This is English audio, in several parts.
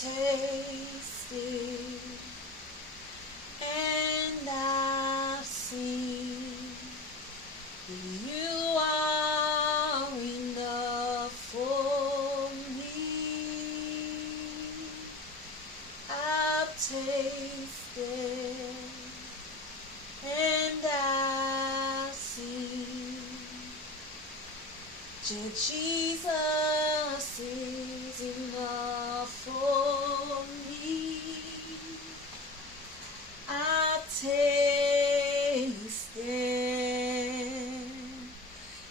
tasted and I've seen you are enough for me. I've tasted and I've seen that Jesus is enough for me. I've tasted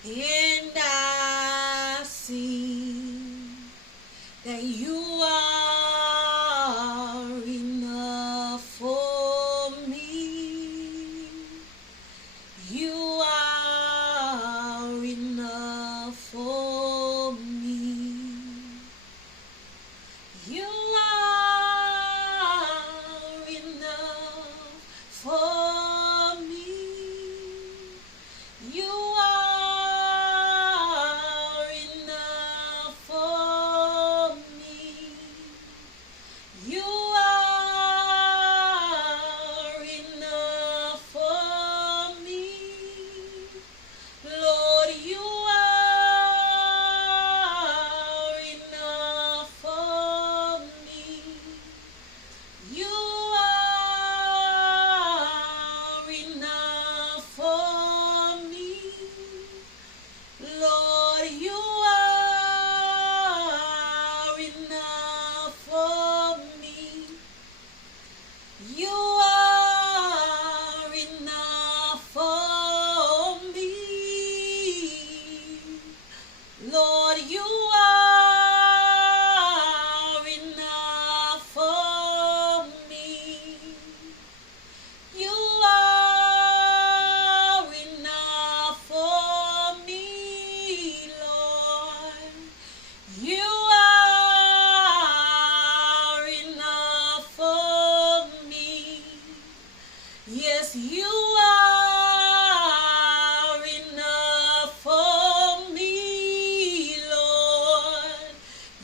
and I've seen that you are enough for me. You are enough for me. You are enough for me. You are enough for me. You are enough for me. Lord, you are enough for me. You are enough for me. Lord, you are enough for me. You are enough for me. Lord, you are enough for me. You are enough for me, Lord. You are enough for me. Yes, you are enough for me, Lord.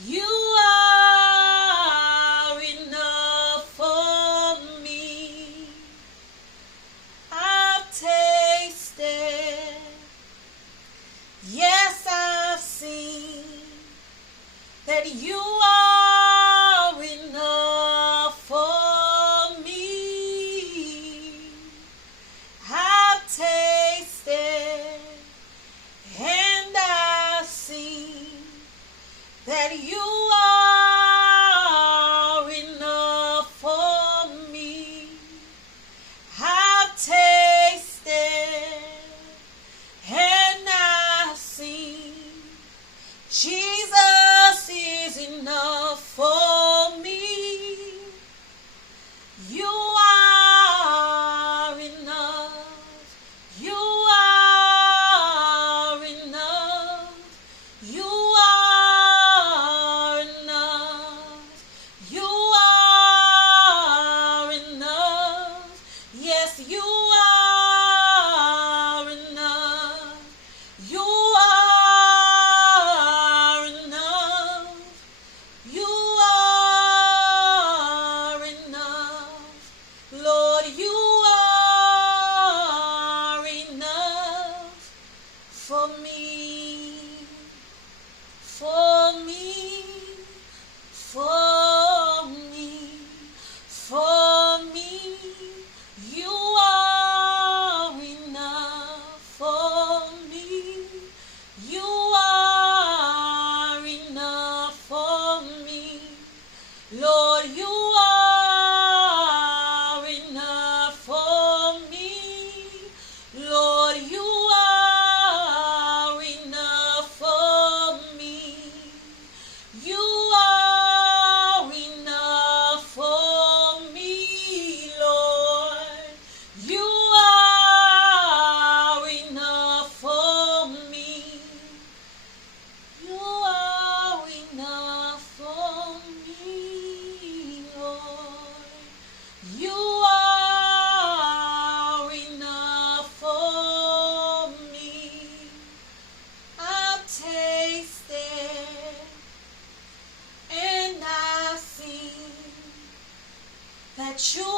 You are enough for me. I've tasted, yes, I've seen that you are enough for me. I've tasted and I've seen that you are enough for me. I've tasted and I've seen Jesus is enough for me. You are enough. You are enough. You are enough. You are enough. Yes, you are enough. You are enough. You are enough. Lord, you are enough for me. For me. For me. For me. You are enough for me. You are enough for me. Lord, you are enough for me. Lord, you are enough for me. You are enough for me, Lord. You are enough for me. You are enough for me. that you